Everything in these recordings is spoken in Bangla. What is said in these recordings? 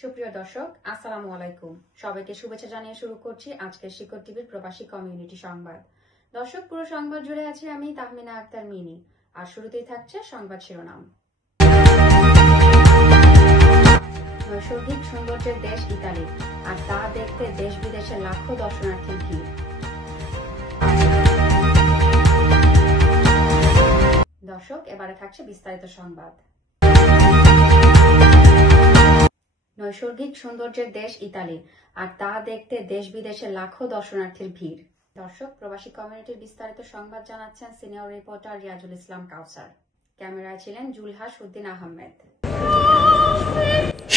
সুপ্রিয় দর্শক, আসসালামু আলাইকুম। সবাইকে শুভেচ্ছা জানিয়ে শুরু করছি আজকের শিকর টিভির প্রবাসী কমিউনিটি সংবাদ। দর্শক, পুরো সংবাদ জুড়ে আছি আমি তাহমিনা আক্তার মিনি। আর শুরুতেই থাকছে সংবাদ শিরোনাম। নৈসর্গিক সৌন্দর্যের দেশ ইতালি, আর তা দেখতে দেশ বিদেশের লাখো দর্শনার্থীর ভিড়। দর্শক, এবারে থাকছে বিস্তারিত সংবাদ। নৈসর্গিক সৌন্দর্যের দেশ ইতালি, আর তা দেখতে দেশ বিদেশের লাখো দর্শনার্থীর ভিড়। দর্শক, প্রবাসী কমিউনিটির বিস্তারিত সংবাদ জানাচ্ছেন সিনিয়র রিপোর্টার রিয়াজুল ইসলাম কাউসার। ক্যামেরায় ছিলেন জুলহাস উদ্দিন আহমেদ।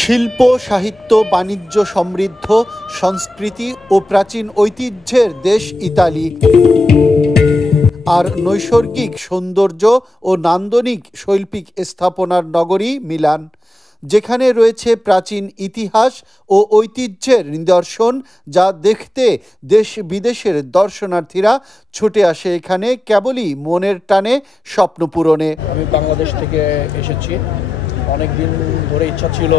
শিল্প, সাহিত্য, বাণিজ্য সমৃদ্ধ সংস্কৃতি ও প্রাচীন ঐতিহ্যের দেশ ইতালি, আর নৈসর্গিক সৌন্দর্য ও নান্দনিক শৈল্পিক স্থাপনার নগরী মিলান, যেখানে রয়েছে প্রাচীন ইতিহাস ও ঐতিহ্যের নিদর্শন, যা দেখতে দেশ বিদেশের দর্শনার্থীরা ছুটে আসে এখানে কেবলই মনের টানে স্বপ্ন পূরণে। আমি বাংলাদেশ থেকে এসেছি। অনেক দিন ধরে ইচ্ছা ছিল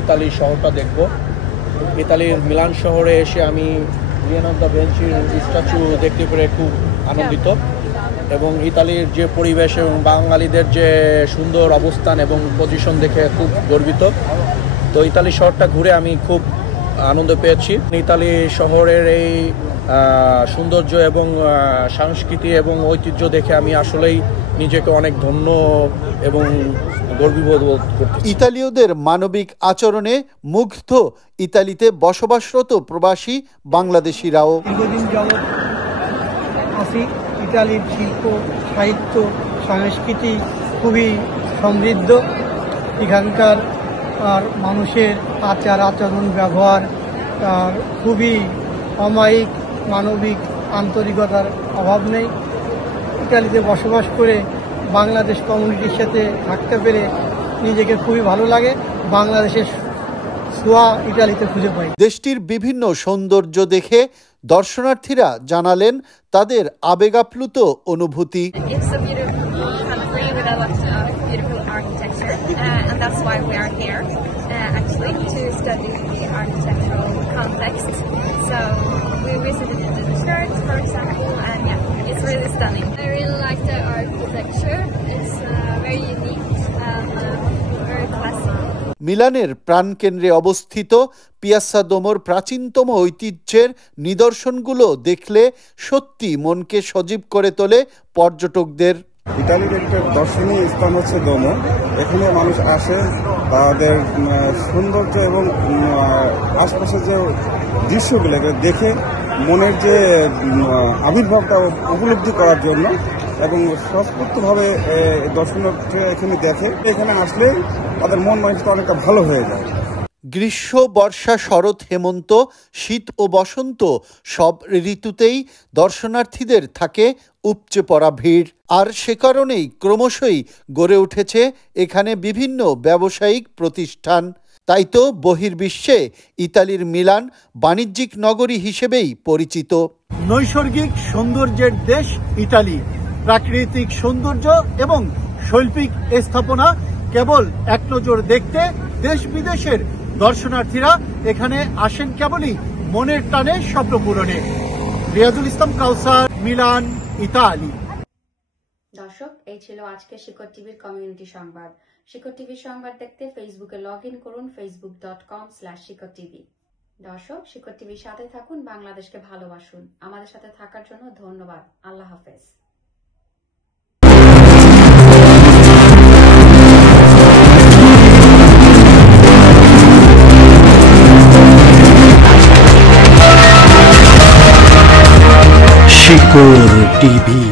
ইতালি শহরটা দেখব। ইতালির মিলান শহরে এসে আমি লিওনার্দো দা ভিঞ্চির স্ট্যাচু দেখতে পেরে খুব আনন্দিত, এবং ইতালির যে পরিবেশ এবং বাঙালিদের যে সুন্দর অবস্থান এবং পজিশন দেখে খুব গর্বিত। তো ইতালি শহরটা ঘুরে আমি খুব আনন্দ পেয়েছি। ইতালি শহরের এই সৌন্দর্য এবং সংস্কৃতি এবং ঐতিহ্য দেখে আমি আসলেই নিজেকে অনেক ধন্য এবং গর্ববোধ করছি। ইতালীয়দের মানবিক আচরণে মুগ্ধ ইতালিতে বসবাসরত প্রবাসী বাংলাদেশিরাও। দীর্ঘদিন যাবৎ আছি। ইতালির শিল্প, সাহিত্য, সংস্কৃতি খুবই সমৃদ্ধ। এখানকার আর মানুষের আচার আচরণ ব্যবহার খুবই অমায়িক, মানবিক, আন্তরিকতার অভাব নেই। ইতালিতে বসবাস করে বাংলাদেশ কমিউনিটির সাথে থাকতে পেরে নিজেকে খুবই ভালো লাগে। বাংলাদেশের ছোঁয়া ইতালিতে খুঁজে পাই। দেশটির বিভিন্ন সৌন্দর্য দেখে দর্শনার্থীরা জানালেন তাদের আবেগাপ্লুত অনুভূতি। মিলানের প্রাণকেন্দ্রে অবস্থিত পিয়াসা দোমোর প্রাচীনতম ঐতিহ্যের নিদর্শনগুলো দেখলে সত্যি মনকে সজীব করে তোলে পর্যটকদের। ইতালির একটা দর্শনীয় স্থান হচ্ছে দোমো। এখানে মানুষ আসে তাদের সৌন্দর্য এবং আশপাশের যে দৃশ্যগুলো দেখে মনের যে আবির্ভাবটা উপলব্ধি করার জন্য, এবং স্বস্ফূর্তভাবে দর্শনার্থীরা এখানে দেখে। এখানে আসলে তাদের মন মানসিকতা অনেকটা ভালো হয়ে যায়। গ্রীষ্ম, বর্ষা, শরৎ, হেমন্ত, শীত ও বসন্ত সব ঋতুতেই দর্শনার্থীদের থাকে উপচে পড়া ভিড়। আর সে কারণেই ক্রমশই গড়ে উঠেছে এখানে বিভিন্ন ব্যবসায়িক প্রতিষ্ঠান। তাই তো বহির্বিশ্বে ইতালির মিলান বাণিজ্যিক নগরী হিসেবেই পরিচিত। নৈসর্গিক সৌন্দর্যের দেশ ইতালি, প্রাকৃতিক সৌন্দর্য এবং শৈল্পিক স্থাপনা কেবল এক নজর দেখতে দেশ বিদেশের দর্শনার্থীরা এখানে আসেন কেবলই মনের টানে স্বপ্ন পূরণে। রিয়াজুল ইসলাম কাউসার, মিলান, ইতালি। দর্শক, এই ছিল আজকে শিকর টিভির কমিউনিটি সংবাদ। শিকর টিভির সংবাদ দেখতে ফেসবুকে লগইন করুন facebook.com/শিকর টিভি। দর্শক, শিকর টিভির সাথে থাকুন, বাংলাদেশকে ভালোবাসুন। আমাদের সাথে থাকার জন্য ধন্যবাদ। আল্লাহ হাফেজ। শিকর টিভি।